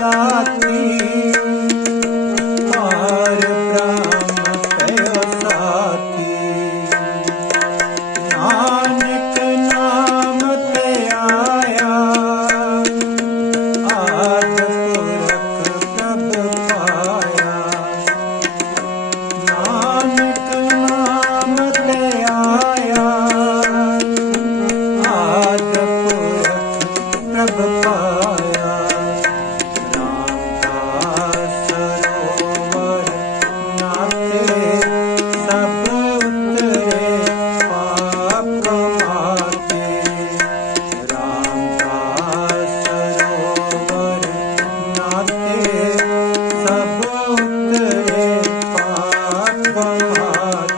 માતી 나